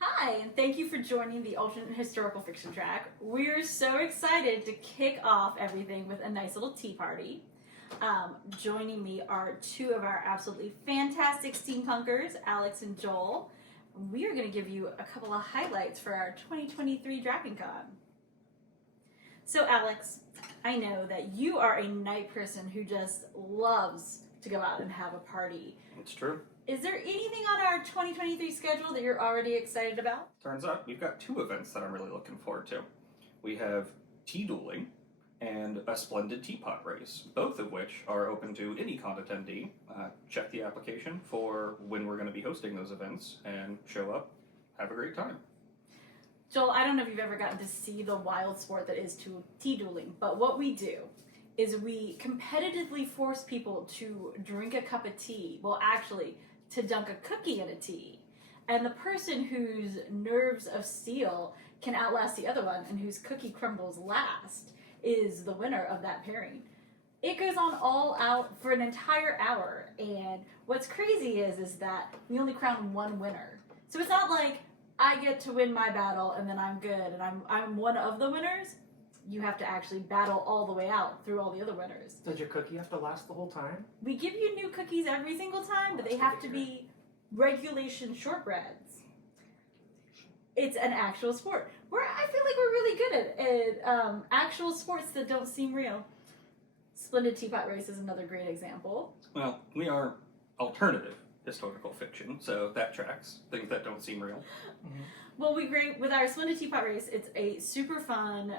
Hi, and thank you for joining the Alternate Historical Fiction track. We're so excited to kick off everything with a nice little tea party. Joining me are two of our absolutely fantastic steampunkers, Alex and Joel. We are going to give you a couple of highlights for our 2023 DragonCon. So, Alex, I know that you are a night person who just loves to go out and have a party. It's true. Is there anything on our 2023 schedule that you're already excited about? Turns out we've got two events that I'm really looking forward to. We have tea dueling and a splendid teapot race, both of which are open to any con attendee. Check the application for when we're going to be hosting those events and show up. Have a great time. Joel, I don't know if you've ever gotten to see the wild sport that is tea dueling, but what we do is we competitively force people to drink a cup of tea. Well, actually, to dunk a cookie in a tea. And the person whose nerves of steel can outlast the other one and whose cookie crumbles last is the winner of that pairing. It goes on all out for an entire hour, and what's crazy is that we only crown one winner. So it's not like I get to win my battle and then I'm good and I'm one of the winners. You have to actually battle all the way out through all the other winners. Does your cookie have to last the whole time? We give you new cookies every single time, but they have to be regulation shortbreads. It's an actual sport. I feel like we're really good at actual sports that don't seem real. Splendid Teapot Race is another great example. Well, we are alternative historical fiction, so that tracks. Things that don't seem real. Mm-hmm. Well, with our Splendid Teapot Race, it's a super fun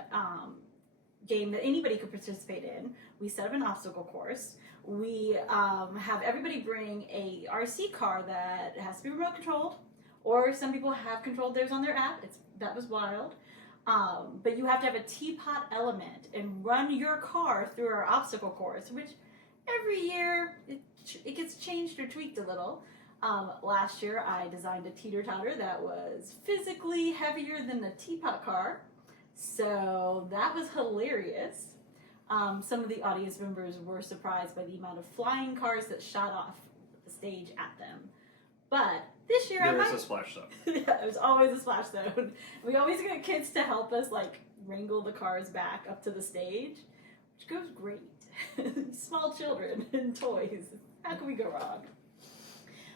game that anybody could participate in. We set up an obstacle course. We have everybody bring a RC car that has to be remote controlled, or some people have controlled theirs on their app. That was wild. But you have to have a teapot element and run your car through our obstacle course, which every year it gets changed or tweaked a little. Last year I designed a teeter-totter that was physically heavier than a teapot car, so that was hilarious. Some of the audience members were surprised by the amount of flying cars that shot off the stage at them. But this year There is a splash zone. Yeah, there's always a splash zone. We always get kids to help us wrangle the cars back up to the stage, which goes great. Small children and toys. How can we go wrong?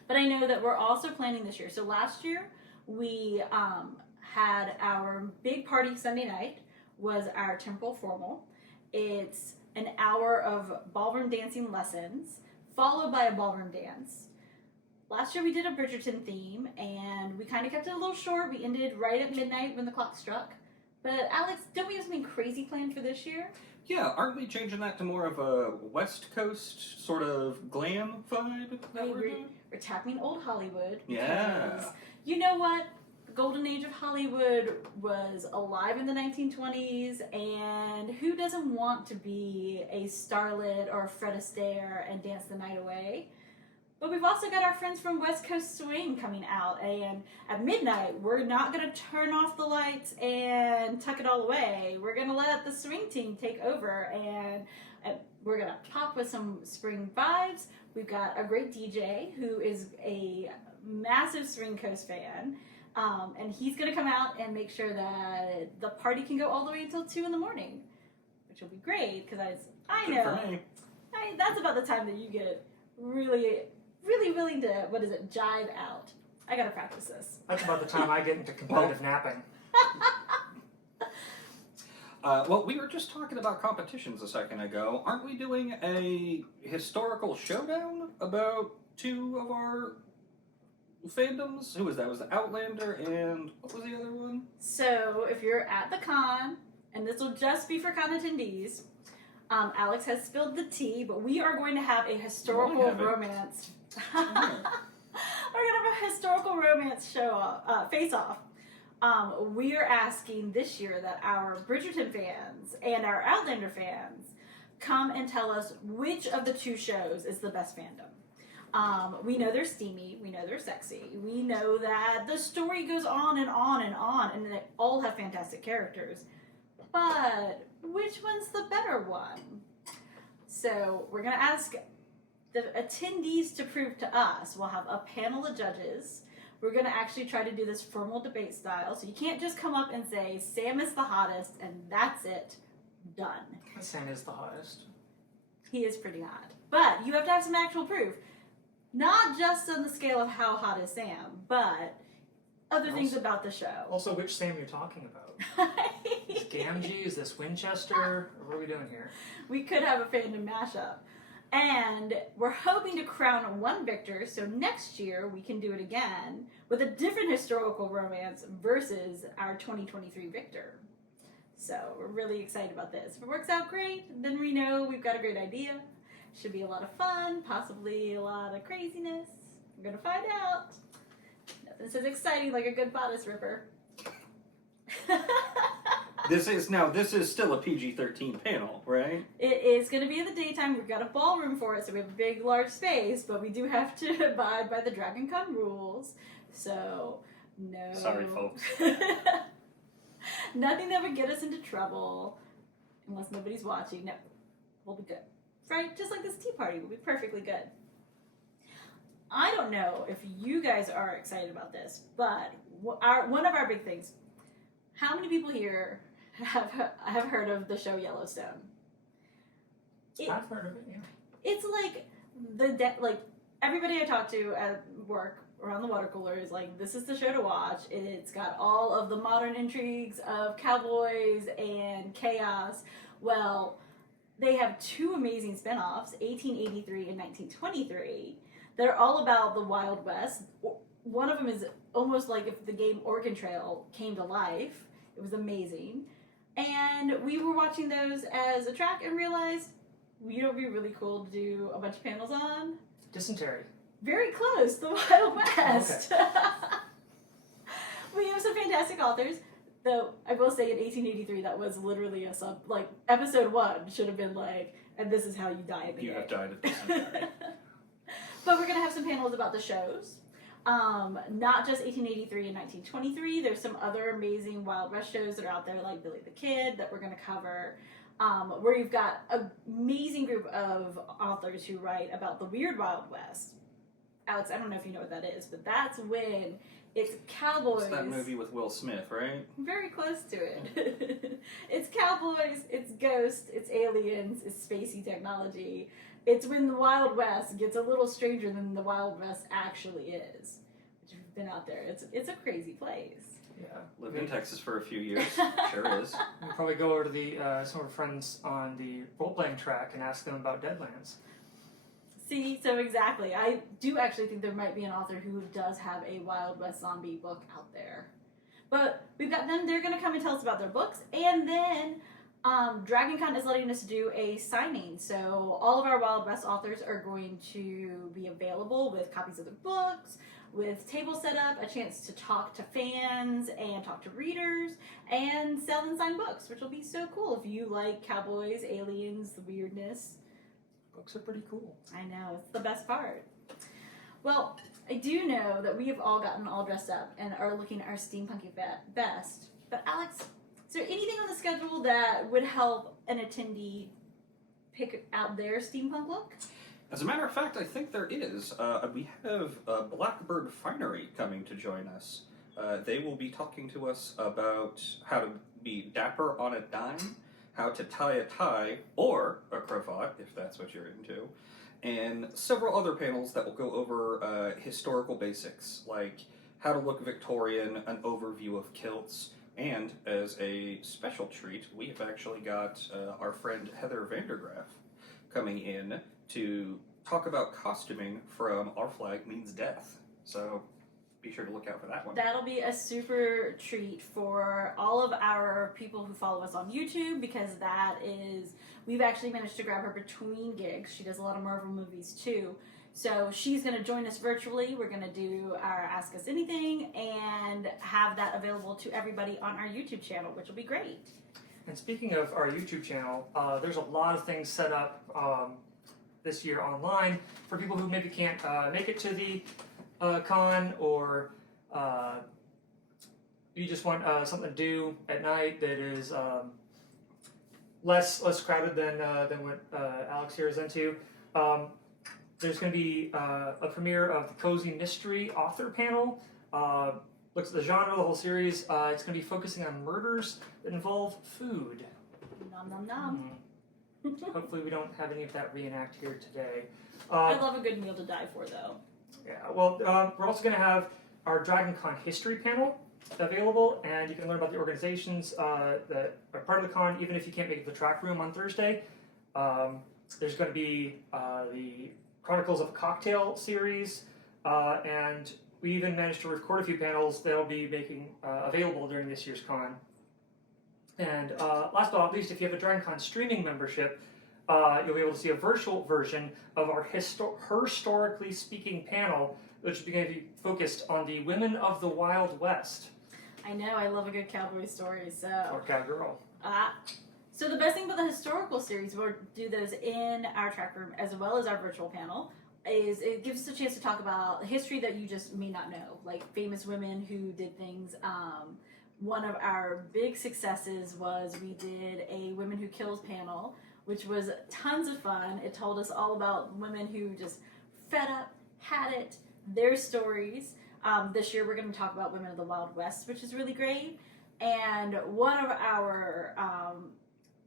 But I know that we're also planning this year. So last year we had our big party Sunday night was our temple formal. It's an hour of ballroom dancing lessons followed by a ballroom dance. Last year we did a Bridgerton theme and we kind of kept it a little short. We ended right at midnight when the clock struck. But Alex, don't we have something crazy planned for this year? Yeah, aren't we changing that to more of a West Coast sort of glam vibe that we're doing? We're tapping old Hollywood. Yeah. You know what? The golden age of Hollywood was alive in the 1920s, and who doesn't want to be a starlet or a Fred Astaire and dance the night away? But we've also got our friends from West Coast Swing coming out, and at midnight, we're not going to turn off the lights and tuck it all away. We're going to let the swing team take over, and we're going to pop with some spring vibes. We've got a great DJ who is a massive Swing Coast fan, and he's going to come out and make sure that the party can go all the way until 2 in the morning, which will be great, because I Good know for me. that's about the time that you get really willing to, jive out. I gotta practice this. That's about the time I get into competitive napping. Well, we were just talking about competitions a second ago. Aren't we doing a historical showdown about two of our fandoms? Who was that? Was the Outlander and what was the other one? So, if you're at the con, and this will just be for con attendees, Alex has spilled the tea, but we are going to have a historical romance. We're going to have a historical romance face-off. We are asking this year that our Bridgerton fans and our Outlander fans come and tell us which of the two shows is the best fandom. We know they're steamy, we know they're sexy, we know that the story goes on and on and on, and they all have fantastic characters. But which one's the better one? So we're going to ask the attendees to prove to us. We'll have a panel of judges. We're going to actually try to do this formal debate style. So you can't just come up and say, Sam is the hottest, and that's it. Done. Sam is the hottest. He is pretty hot. But you have to have some actual proof. Not just on the scale of how hot is Sam, but other things about the show. Also, which Sam you're talking about? Is Gamgee? Is this Winchester? Or what are we doing here? We could have a fandom mashup. And we're hoping to crown one victor, so next year we can do it again with a different historical romance versus our 2023 victor. So we're really excited about this. If it works out great, then we know we've got a great idea. Should be a lot of fun, possibly a lot of craziness. We're gonna find out. Nothing says exciting like a good bodice ripper. This is still a PG-13 panel, right? It is going to be in the daytime. We've got a ballroom for it, so we have a big, large space, but we do have to abide by the Dragon Con rules. So, no. Sorry, folks. Nothing that would get us into trouble, unless nobody's watching. No, we'll be good. Right? Just like this tea party, we'll be perfectly good. I don't know if you guys are excited about this, but one of our big things, how many people here have heard of the show Yellowstone? I've heard of it, yeah. It's like like everybody I talk to at work around the water cooler is like, this is the show to watch. It's got all of the modern intrigues of cowboys and chaos. Well, they have two amazing spinoffs, 1883 and 1923. They're all about the Wild West. One of them is almost like if the game Oregon Trail came to life. It was amazing. And we were watching those as a track and realized, you know, it'd be really cool to do a bunch of panels on. Dysentery. Very close, the Wild West. Okay. We have some fantastic authors. Though I will say in 1883 that was literally a episode 1 should have been like, and this is how you die in the You game. have died of dysentery. But we're going to have some panels about the shows. Not just 1883 and 1923. There's some other amazing Wild West shows that are out there, like Billy the Kid, that we're going to cover. Where you've got an amazing group of authors who write about the Weird Wild West. Alex, I don't know if you know what that is, but that's when it's cowboys. It's that movie with Will Smith, right? Very close to it. It's cowboys, it's ghosts, it's aliens, it's spacey technology. It's when the Wild West gets a little stranger than the Wild West actually is. If you've been out there, it's a crazy place. Yeah. Lived in Texas for a few years. Sure is. We'll probably go over to the some of our friends on the role-playing track and ask them about Deadlands. See, so exactly. I do actually think there might be an author who does have a Wild West zombie book out there. But we've got them, they're going to come and tell us about their books. And then Dragon Con is letting us do a signing. So all of our Wild West authors are going to be available with copies of their books, with table set up, a chance to talk to fans and talk to readers, and sell and sign books, which will be so cool if you like cowboys, aliens, the weirdness. Books are pretty cool. I know, it's the best part. Well, I do know that we have all gotten all dressed up and are looking our steampunky best. But Alex, is there anything on the schedule that would help an attendee pick out their steampunk look? As a matter of fact, I think there is. We have Blackbird Finery coming to join us. They will be talking to us about how to be dapper on a dime, how to tie a tie or a cravat, if that's what you're into, and several other panels that will go over historical basics, like how to look Victorian, an overview of kilts, and as a special treat, we have actually got our friend Heather Vandergraff coming in to talk about costuming from Our Flag Means Death. So be sure to look out for that one. That'll be a super treat for all of our people who follow us on YouTube, because we've actually managed to grab her between gigs. She does a lot of Marvel movies too. So she's going to join us virtually. We're going to do our Ask Us Anything and have that available to everybody on our YouTube channel, which will be great. And speaking of our YouTube channel, there's a lot of things set up this year online for people who maybe can't make it to the con, or you just want something to do at night that is less crowded than what Alex here is into. There's going to be a premiere of the Cozy Mystery author panel Looks at the genre of the whole series. It's going to be focusing on murders that involve food. Nom nom nom. Hopefully we don't have any of that reenact here today. I love a good meal to die for, though. Yeah, well, we're also going to have our Dragon Con history panel available, and you can learn about the organizations that are part of the con, even if you can't make it to the track room on Thursday. There's going to be the Chronicles of a Cocktail series, and we even managed to record a few panels that'll be making available during this year's con. And last but not least, if you have a Dragon Con streaming membership, you'll be able to see a virtual version of our historically speaking panel, which is going to be focused on the women of the Wild West. I know, I love a good cowboy story, so... Or cowgirl. So the best thing about the historical series, we'll do those in our track room as well as our virtual panel, is it gives us a chance to talk about history that you just may not know, like famous women who did things. One of our big successes was we did a Women Who Kills panel, which was tons of fun. It told us all about women who just fed up, had it, their stories. This year we're going to talk about Women of the Wild West, which is really great. And one of our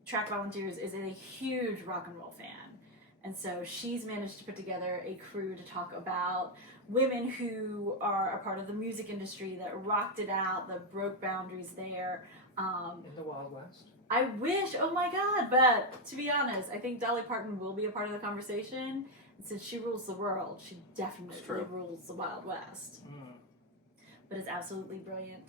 track volunteers is a huge rock and roll fan. And so she's managed to put together a crew to talk about women who are a part of the music industry that rocked it out, that broke boundaries there. In the Wild West. I wish, oh my God, but to be honest, I think Dolly Parton will be a part of the conversation. And since she rules the world, she definitely rules the Wild West. But it's absolutely brilliant.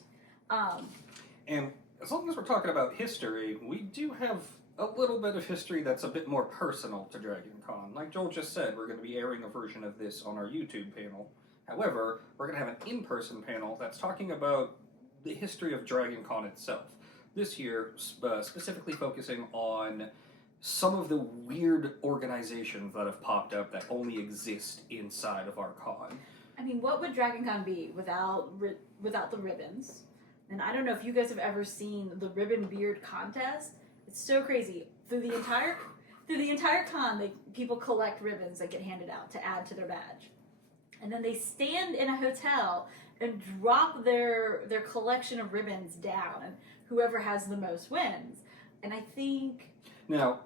And as long as we're talking about history, we do have a little bit of history that's a bit more personal to Dragon Con. Like Joel just said, we're going to be airing a version of this on our YouTube panel. However, we're going to have an in-person panel that's talking about the history of Dragon Con itself. This year, specifically focusing on some of the weird organizations that have popped up that only exist inside of our con. I mean, what would Dragon Con be without the ribbons? And I don't know if you guys have ever seen the ribbon beard contest. It's so crazy. Through the entire con, people collect ribbons that get handed out to add to their badge. And then they stand in a hotel and drop their collection of ribbons down, and whoever has the most wins. And I think... Now,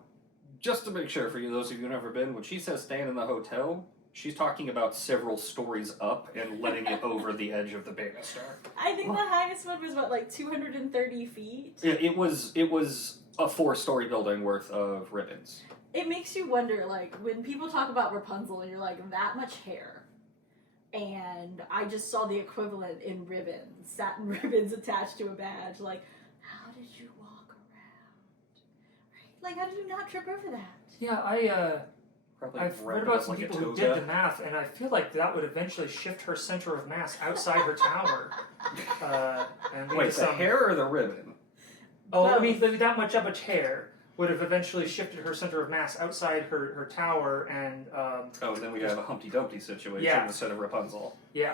just to make sure for you, those of you who've never been, when she says stand in the hotel, she's talking about several stories up and letting it over the edge of the banister. I think the highest one was, like 230 feet? It was a 4-story building worth of ribbons. It makes you wonder, like, when people talk about Rapunzel and you're like, that much hair. And I just saw the equivalent in ribbons, satin ribbons attached to a badge. Like, how did you walk around? Right? Like, how did you not trip over that? Yeah, I've read about some people who did the math, and I feel like that would eventually shift her center of mass outside her tower. And wait, the hair or the ribbon? Oh, I mean, that much hair would have eventually shifted her center of mass outside her tower, and... then we have a Humpty Dumpty situation instead of Rapunzel. Yeah.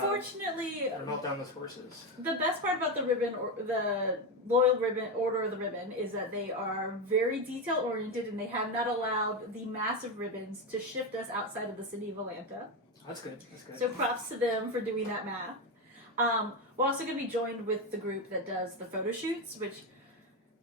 Fortunately... melt down those horses. The best part about the ribbon, or the Loyal Ribbon Order of the Ribbon, is that they are very detail-oriented, and they have not allowed the massive ribbons to shift us outside of the city of Atlanta. That's good. So props to them for doing that math. We're also going to be joined with the group that does the photo shoots, which...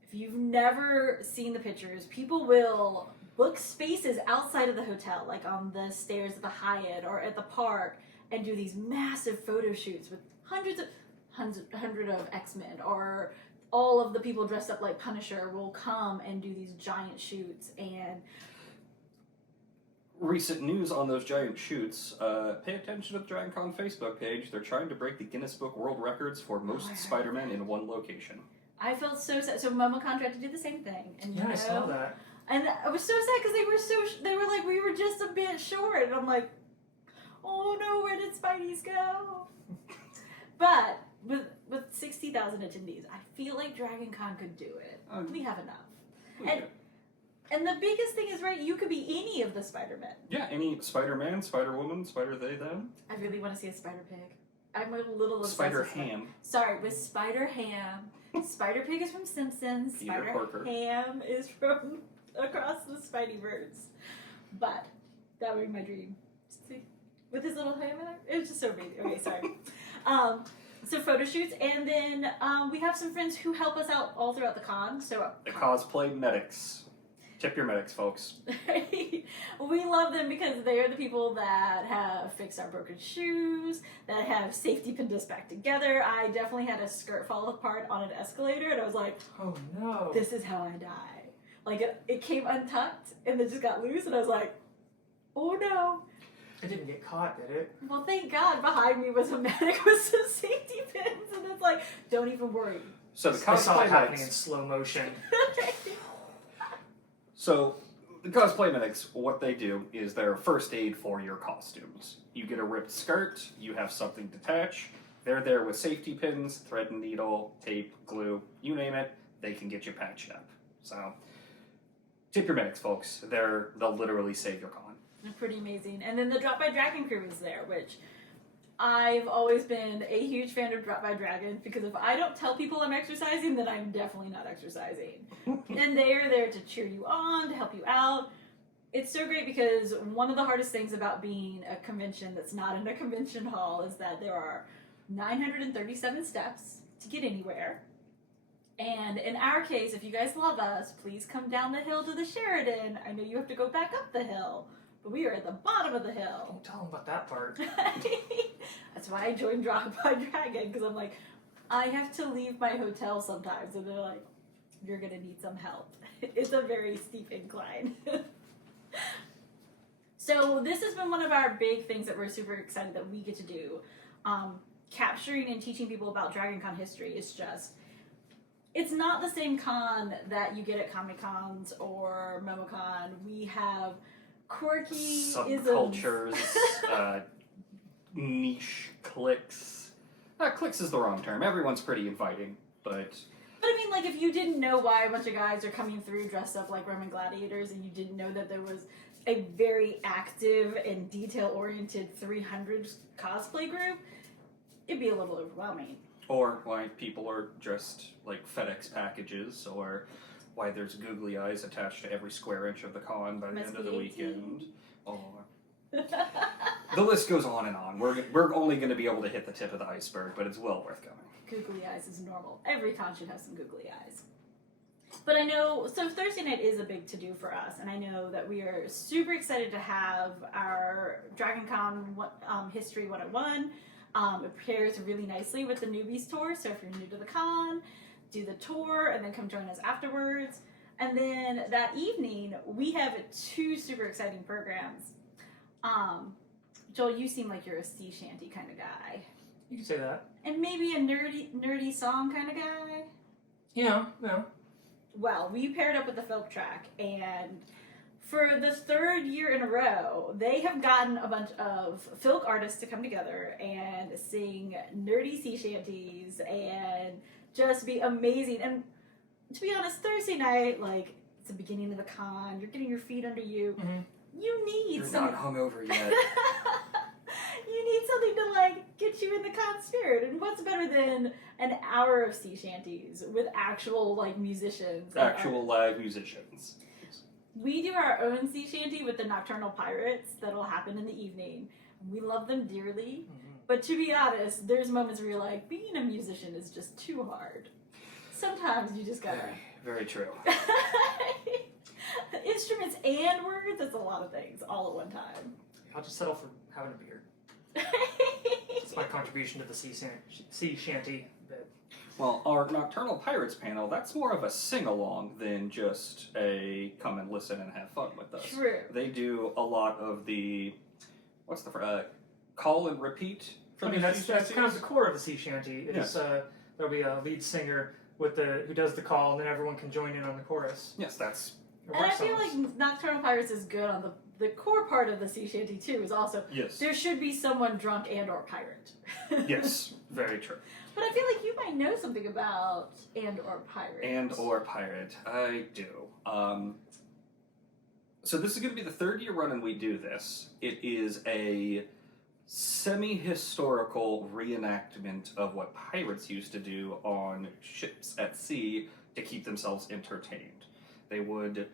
If you've never seen the pictures, people will book spaces outside of the hotel, like on the stairs at the Hyatt or at the park, and do these massive photo shoots with hundred of X-Men, or all of the people dressed up like Punisher will come and do these giant shoots. And recent news on those giant shoots, pay attention to the Dragon Con Facebook page. They're trying to break the Guinness Book World Records for most Spider-Men in one location. I felt so sad. So MomoCon tried to do the same thing, and I saw that. And I was so sad because they were like, we were just a bit short, and I'm like, oh no, where did Spidey's go? But with 60,000 attendees, I feel like Dragon Con could do it. We have enough. And the biggest thing is, right, you could be any of the Spider-Men. Yeah, any Spider-Man, Spider-Woman, Spider-They, Them. I really want to see a Spider-Pig. I'm a little obsessed Spider-Ham. Sorry, with Spider-Ham. Spider-Pig is from Simpsons. Spider-Ham is from across the Spideyverse. But that would be my dream. See? With his little ham in it. It was just so amazing. Okay, sorry. So photo shoots, and then we have some friends who help us out all throughout the con. So The cosplay medics. Tip your medics, folks. we love them because they are the people that have fixed our broken shoes, that have safety pinned us back together. I definitely had a skirt fall apart on an escalator, and I was like, Oh no. this is how I die. Like, it came untucked, and it just got loose, and I was like, oh no. It didn't get caught, did it? Well, thank God behind me was a medic with some safety pins, and it's like, don't even worry. So the I saw cosplay it happening in medics. slow motion. So the cosplay medics, what they do is they're first aid for your costumes. You get a ripped skirt, you have something to attach. They're there with safety pins, thread and needle, tape, glue, you name it. They can get you patched up. So tip your medics, folks. They'll literally save your con. They're pretty amazing. And then the Drop by Dragon crew is there, which I've always been a huge fan of Drop by Dragon because if I don't tell people I'm exercising, then I'm definitely not exercising. And they are there to cheer you on, to help you out. It's so great because one of the hardest things about being a convention that's not in a convention hall is that there are 937 steps to get anywhere. And in our case, if you guys love us, please come down the hill to the Sheridan. I know you have to go back up the hill, but we are at the bottom of the hill. Don't tell them about that part. That's why I joined Drop by Dragon, because I'm like, I have to leave my hotel sometimes, and they're like, you're gonna need some help. It's a very steep incline. So this has been one of our big things that we're super excited that we get to do. Capturing and teaching people about Dragon Con history is just, it's not the same con that you get at Comic Cons or MomoCon. We have quirky Subcultures, niche cliques. Cliques is the wrong term. Everyone's pretty inviting, but But I mean, like, if you didn't know why a bunch of guys are coming through dressed up like Roman gladiators, and you didn't know that there was a very active and detail-oriented 300 cosplay group, it'd be a little overwhelming. or why people are dressed like FedEx packages, or why there's googly eyes attached to every square inch of the con by the end of the Must be 18. weekend. Or the list goes on and on. We're only going to be able to hit the tip of the iceberg, but it's well worth going. Googly eyes is normal. Every con should have some googly eyes. But I know, so Thursday night is a big to-do for us, and I know that we are super excited to have our Dragon Con History 101. It pairs really nicely with the Newbies Tour, so if you're new to the con, do the tour, and then come join us afterwards. And then that evening, we have 2 super exciting programs. Joel, you seem like you're a sea shanty kind of guy. You can say that. And maybe a nerdy song kind of guy. Yeah. Well, we paired up with the Folk Track, and for the 3rd year in a row, they have gotten a bunch of folk artists to come together and sing nerdy sea shanties and just be amazing. And to be honest, Thursday night, like, it's the beginning of the con, you're getting your feet under you. Mm-hmm. You need You're some. not hungover yet. You need something to, like, get you in the con spirit. And what's better than an hour of sea shanties with actual, like, musicians? and Actual live musicians. We do our own sea shanty with the Nocturnal Pirates that'll happen in the evening. We love them dearly. Mm-hmm. But to be honest, there's moments where you're like, being a musician is just too hard. Sometimes you just gotta. Very, very true. Instruments and words, that's a lot of things all at one time. I'll just settle for having a beer. It's my contribution to the sea shanty bit. Well, our Nocturnal Pirates panel, that's more of a sing-along than just a come and listen and have fun with us. True. They do a lot of the, call and repeat for I mean, the that's kind of the core of the sea shanty. It's there'll be a lead singer who does the call, and then everyone can join in on the chorus. Yes, that's... And I feel like Nocturnal Pirates is good on the core part of the sea shanty too, is also Yes. there should be someone drunk and or pirate. Yes, very true. But I feel like you might know something about and or pirate. And or pirate. I do. So this is going to be the 3rd year running we do this. It is a semi-historical reenactment of what pirates used to do on ships at sea to keep themselves entertained. They would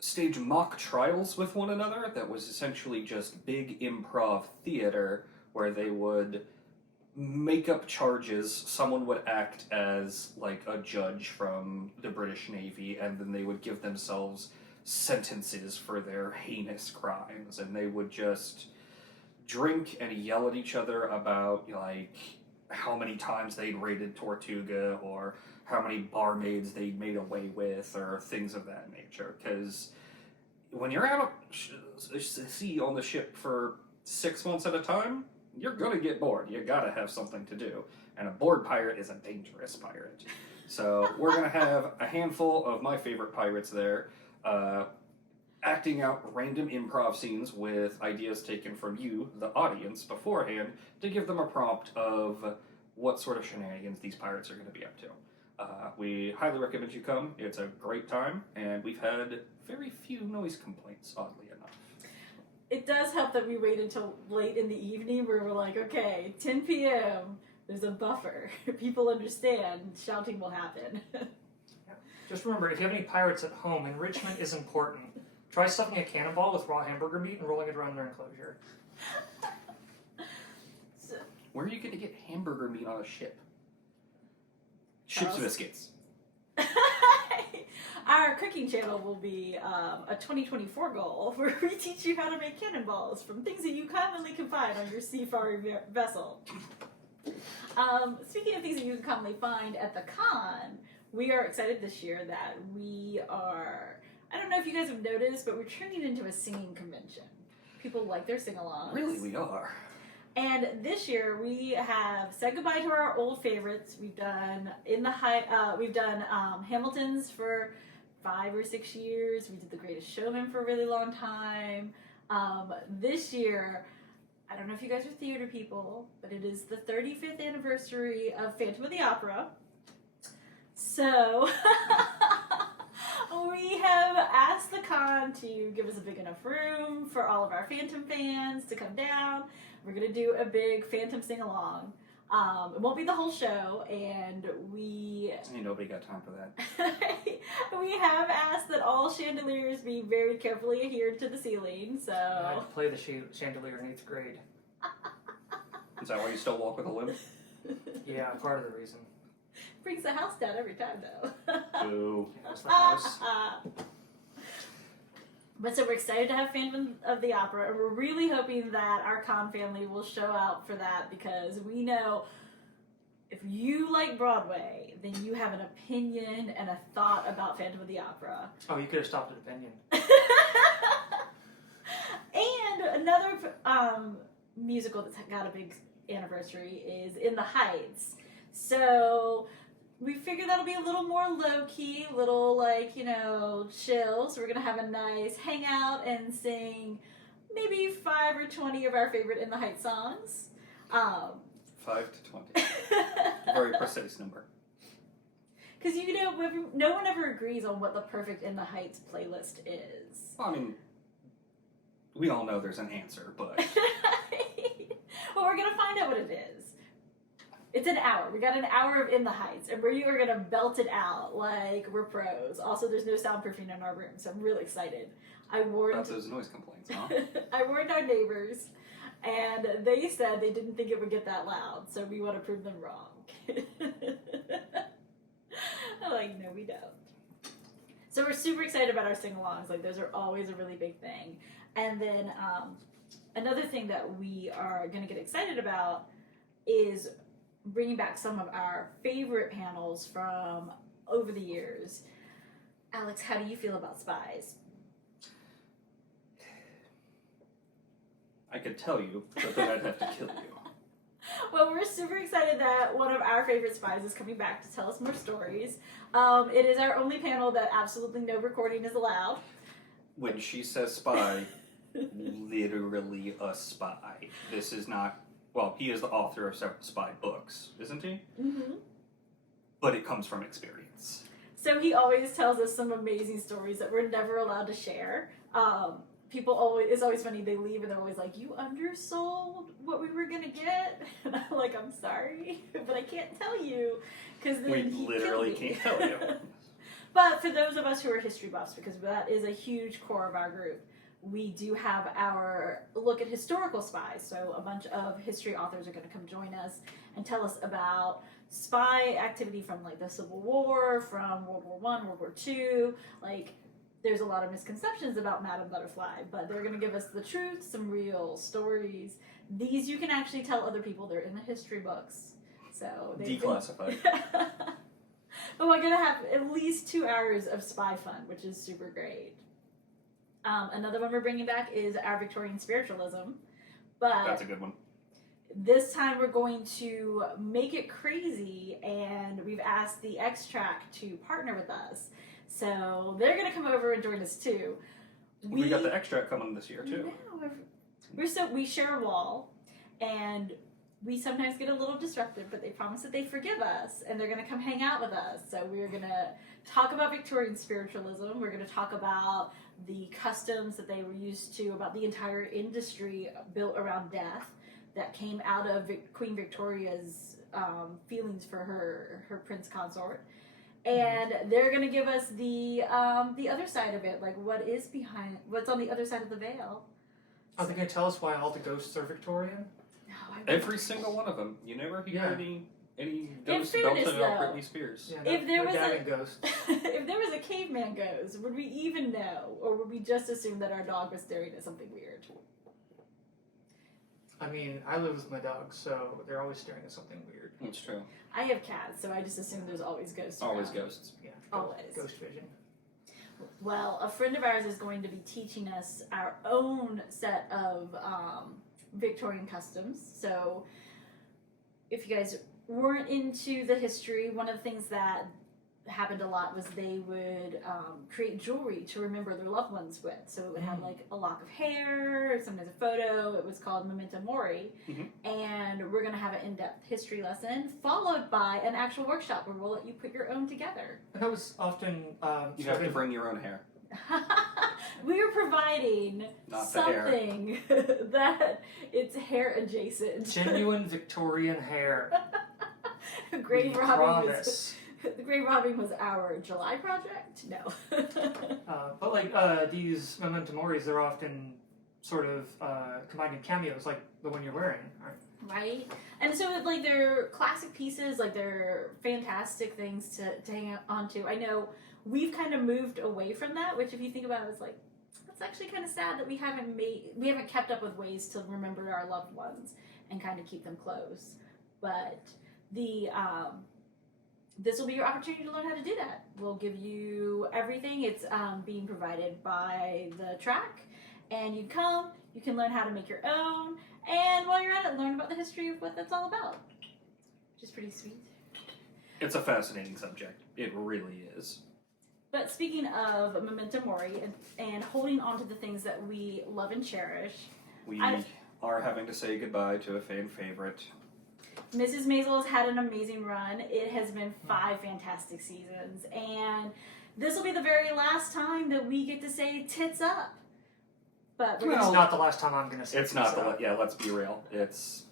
stage mock trials with one another that was essentially just big improv theater where they would make up charges. Someone would act as like a judge from the British Navy, and then they would give themselves sentences for their heinous crimes, and they would just drink and yell at each other about like how many times they'd raided Tortuga or how many barmaids they'd made away with or things of that nature. Because when you're out at sea on the ship for 6 months at a time, you're gonna get bored. You gotta have something to do. And a bored pirate is a dangerous pirate. So we're gonna have a handful of my favorite pirates there, acting out random improv scenes with ideas taken from you, the audience, beforehand, to give them a prompt of what sort of shenanigans these pirates are gonna be up to. We highly recommend you come. It's a great time, and we've had very few noise complaints, oddly enough. It does help that we waited until late in the evening where we're like, okay, 10 p.m., there's a buffer. People understand shouting will happen. Just remember, if you have any pirates at home, enrichment is important. Try stuffing a cannonball with raw hamburger meat and rolling it around their enclosure. Where are you going to get hamburger meat on a ship? Ship's biscuits. Our cooking channel will be a 2024 goal where we teach you how to make cannonballs from things that you commonly can find on your seafaring vessel. Speaking of things that you can commonly find at the con, we are excited this year that we are, I don't know if you guys have noticed, but we're turning into a singing convention. People like their sing-alongs. Really, we are. And this year we have said goodbye to our old favorites. We've done Hamilton's for 5 or 6 years. We did The Greatest Showman for a really long time. This year, I don't know if you guys are theater people, but it is the 35th anniversary of Phantom of the Opera. So we have asked the con to give us a big enough room for all of our Phantom fans to come down. We're going to do a big Phantom sing-along. It won't be the whole show, and Ain't nobody got time for that. we have asked that all chandeliers be very carefully adhered to the ceiling, so... I had to play the chandelier in 8th grade. Is that why you still walk with a limp? Yeah, part of the reason. Brings the house down every time, though. Boo. That's the house. But so we're excited to have Phantom of the Opera, and we're really hoping that our con family will show out for that, because we know if you like Broadway, then you have an opinion and a thought about Phantom of the Opera. Oh, you could have stopped at opinion. And another musical that's got a big anniversary is In the Heights. So we figure that'll be a little more low-key, little, chill. So we're going to have a nice hangout and sing maybe 5 or 20 of our favorite In the Heights songs. 5 to 20. A very precise number. Because, no one ever agrees on what the perfect In the Heights playlist is. Well, I mean, we all know there's an answer, but... Well, we're going to find out what it is. It's an hour. We got an hour of In the Heights, and you are going to belt it out like we're pros. Also, there's no soundproofing in our room, so I'm really excited. About those noise complaints, huh? I warned our neighbors, and they said they didn't think it would get that loud, so we want to prove them wrong. I'm like, no, we don't. So we're super excited about our sing-alongs. Like, those are always a really big thing. And then another thing that we are going to get excited about is bringing back some of our favorite panels from over the years. Alex, how do you feel about Spies? I could tell you, but then I'd have to kill you. Well, we're super excited that one of our favorite Spies is coming back to tell us more stories. It is our only panel that absolutely no recording is allowed. When she says spy, literally a spy. This is not... Well, he is the author of several spy books, isn't he? Mm-hmm. But it comes from experience. So he always tells us some amazing stories that we're never allowed to share. It's always funny, they leave and they're always like, you undersold what we were gonna get? And I'm like, I'm sorry, but I can't tell you, because then We he'd literally kill me. can't tell you. But for those of us who are history buffs, because that is a huge core of our group, We do have our look at historical spies. So a bunch of history authors are going to come join us and tell us about spy activity from like the Civil War, from World War One, World War Two. Like, there's a lot of misconceptions about Madame Butterfly, but they're going to give us the truth, some real stories. These you can actually tell other people. They're in the history books. So Declassified. But we're gonna have at least 2 hours of spy fun, which is super great. Another one we're bringing back is our Victorian spiritualism, but That's a good one. this time we're going to make it crazy, and we've asked the X-Track to partner with us, so they're gonna come over and join us too. We got the extract coming this year too. No, we share a wall, and we sometimes get a little disruptive, but they promise that they forgive us and they're going to come hang out with us. So we're going to talk about Victorian spiritualism. We're going to talk about the customs that they were used to, about the entire industry built around death that came out of Queen Victoria's feelings for her prince consort. And they're going to give us the other side of it, like what's on the other side of the veil. Are they going to tell us why all the ghosts are Victorian? No, Every single one of them. You never hear any ghosts fairness, belting out though, Britney Spears. Yeah, If there was gagging ghosts. if there was a caveman ghost, would we even know, or would we just assume that our dog was staring at something weird? I mean, I live with my dogs, so they're always staring at something weird. That's true. I have cats, so I just assume there's always ghosts. Always around. ghosts. Yeah, Always. Ghost vision. Well, a friend of ours is going to be teaching us our own set of Victorian customs. So, if you guys weren't into the history, one of the things that happened a lot was they would create jewelry to remember their loved ones with. So it would have like a lock of hair, sometimes a photo. It was called Memento Mori. And we're going to have an in-depth history lesson followed by an actual workshop where we'll let you put your own together. And that was often You have to bring your own hair. We are providing Not the hair. something that it's hair adjacent. genuine Victorian hair. Grave We robbing was, promise. the grave robbing was our July project. No. But like these memento moris, they're often sort of combined in cameos, like the one you're wearing. Right? Right? And so, like, they're classic pieces, like, they're fantastic things to hang on to. I know we've kind of moved away from that, which, if you think about it, it's like, that's actually kind of sad that we haven't kept up with ways to remember our loved ones and kind of keep them close. But this will be your opportunity to learn how to do that. We'll give you everything. It's being provided by the track, and you can learn how to make your own, and while you're at it, learn about the history of what that's all about, which is pretty sweet. It's a fascinating subject. It really is. But speaking of Memento Mori and holding on to the things that we love and cherish, We are having to say goodbye to a fan favorite. Mrs. Maisel has had an amazing run. It has been 5 fantastic seasons, and this will be the very last time that we get to say tits up. But we're It's gonna, not the last time I'm going to say It's not so. yeah, let's be real. That's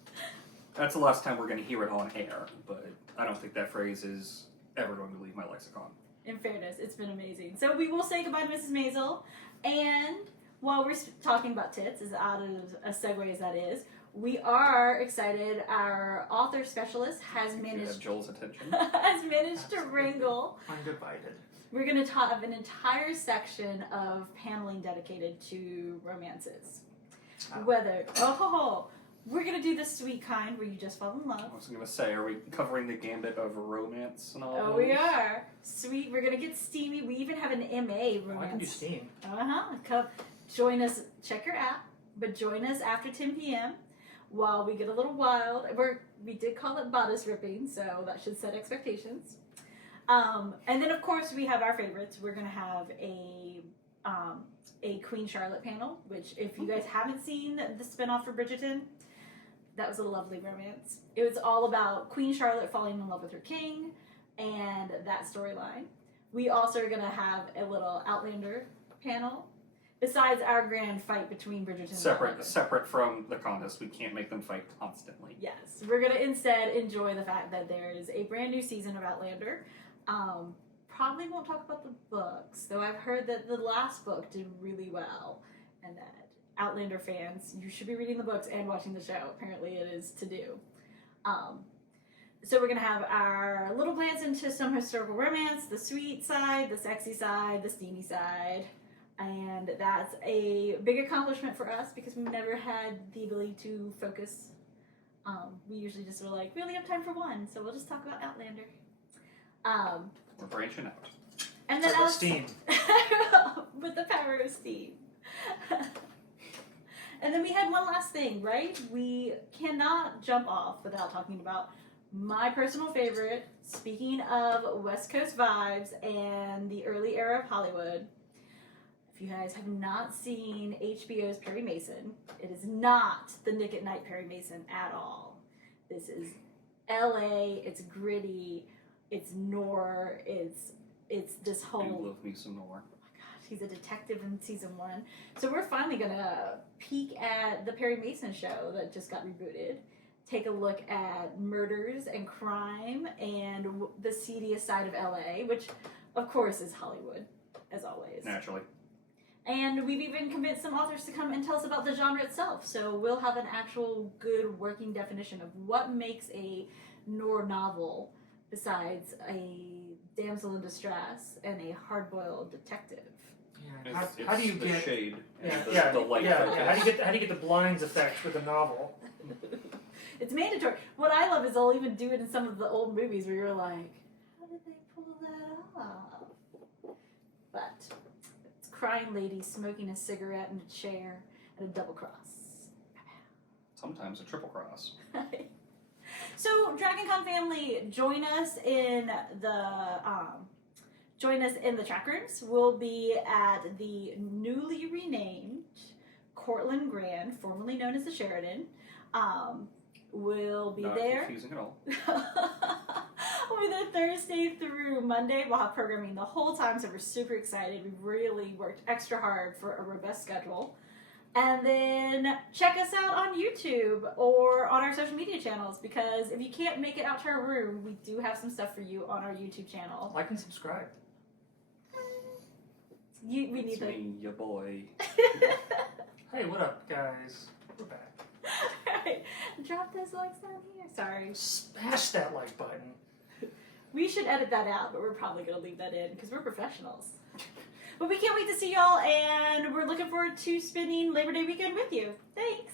the last time we're going to hear it on air, but I don't think that phrase is ever going to leave my lexicon. in fairness, it's been amazing. So we will say goodbye to Mrs. Maisel, and while we're talking about tits, as odd of a segue as that is, we are excited. Our author specialist has You managed have Joel's attention. to wrangle. Undivided. We're going to have an entire section of paneling dedicated to romances. Oh. We're going to do the sweet kind where you just fall in I love. was going to say, are we covering the gambit of romance and all Oh, those? we are. Sweet. We're going to get steamy. We even have an MA Oh, I can do romance. Steam. Come join us. Check your app, but join us after 10 p.m. while we get a little wild. We did call it bodice ripping, so that should set expectations. And then, of course, we have our favorites. We're going to have a Queen Charlotte panel, which, if you guys haven't seen the spinoff for Bridgerton, that was a lovely romance. It was all about Queen Charlotte falling in love with her king and that storyline. We also are going to have a little Outlander panel, besides our grand fight between Bridgerton and Outlander. Separate from the contest. We can't make them fight constantly. Yes, we're going to instead enjoy the fact that there is a brand new season of Outlander. Probably won't talk about the books, though I've heard that the last book did really well. and that Outlander fans, you should be reading the books and watching the show. Apparently, it is to do. So we're gonna have our little glance into some historical romance, the sweet side, the sexy side, the steamy side, and that's a big accomplishment for us because we've never had the ability to focus. We usually just were like, we only have time for one, so we'll just talk about Outlander. We're branching out. And then Talk about us, steam. with the power of steam. And then we had one last thing, right? We cannot jump off without talking about my personal favorite. Speaking of West Coast vibes and the early era of Hollywood, if you guys have not seen HBO's Perry Mason, it is not the Nick at Night Perry Mason at all. This is LA, it's gritty, it's noir, it's this I whole... do love me some noir. He's a detective in season 1. So we're finally gonna peek at the Perry Mason show that just got rebooted. Take a look at murders and crime and the seediest side of LA, which of course is Hollywood, as always. Naturally. And we've even convinced some authors to come and tell us about the genre itself. So we'll have an actual good working definition of what makes a noir novel besides a damsel in distress and a hard-boiled detective. Yeah. It's How do you the get shade and yeah, the light yeah, focus. yeah. How do you get the blinds effect with a novel? It's mandatory. What I love is they'll even do it in some of the old movies where you're like, how did they pull that off? But it's crying lady smoking a cigarette in a chair and a double cross. Sometimes a triple cross. So DragonCon family, join us in the track rooms. We'll be at the newly renamed Cortland Grand, formerly known as the Sheridan. We'll be Not there. confusing at all. We'll be there Thursday through Monday. We'll have programming the whole time, so we're super excited. We've really worked extra hard for a robust schedule. And then check us out on YouTube or on our social media channels, because if you can't make it out to our room, we do have some stuff for you on our YouTube channel. Like and subscribe. We need It's the... me, your boy. Hey, what up, guys? We're back. Alright, drop those likes down here. Sorry. Smash that like button. We should edit that out, but we're probably going to leave that in because we're professionals. But we can't wait to see y'all, and we're looking forward to spending Labor Day weekend with you. Thanks!